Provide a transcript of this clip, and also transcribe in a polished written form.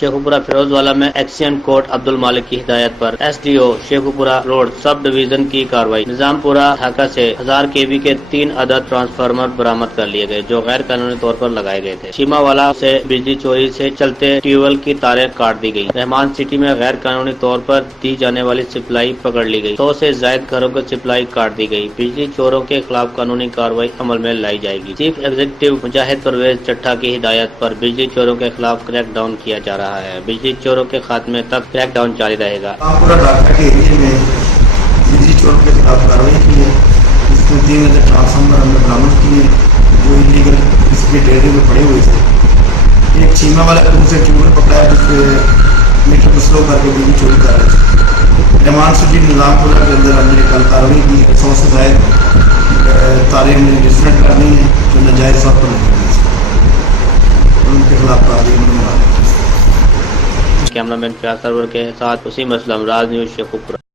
شیخوپورہ فیروز والا میں ایکسیئن کوٹ عبد المالک کی ہدایت پر S D O Sheikhupura road sub division کی کاروائی نظام پورہ ڈھاکہ سے 1000 kV کے 3 عدد ٹرانسفارمر برآمد کر لیے گئے جو غیر قانونی طور پر لگائے گئے تھے۔ شیما والا سے بجلی چوری سے چلتے ٹیوب ویل کی تاریں کاٹ دی گئی۔ رحمان سٹی میں غیر قانونی طور پر دی جانے والی سپلائی پکڑ لی گئی۔ 100 سے زائد گھروں کو سپلائی کاٹ دی گئی۔ بجلی چوروں کے خلاف قانونی کاروائی عمل میں لائی جائے گی۔ چیف ایگزیکٹو مجاہد پرویز چٹھا کی ہدایت پر بجلی چوروں کے خلاف کریک ڈاؤن کیا جا رہا ہے۔ بجلی چوروں کے خاتمے تک کریک ڈاؤن جاری رہے گا۔ پورہ ڈھاکہ کے ایریے میں بجلی چوروں کے خلاف کارروائی کی ہے۔ اس میں 3 عدد ٹرانسفارمر ہم نے برآمد کیے جو انلیگل اس کے ڈیرے میں پڑے ہوئے تھے۔ ایک چیما والا کنو سے ٹیوب ویل پکڑا ہے جس پہ میٹر کو سلو کر کے بجلی چوری کر رہے تھے۔ رحمان سٹی نظام پورہ کے اندر ہم نے کل کارروائی کی ہے۔ 100 سے زائد تاریں ہم نے ڈسکنیکٹ کرنی ہیں جو ناجائز طور پر لگی ہوئی ہیں، ان کے خلاف کارروائی ہونے والی ہے۔ کیمرہ مین فیاض سرور کے ساتھ وسیم اسلم، راز نیوز شیخوپورہ۔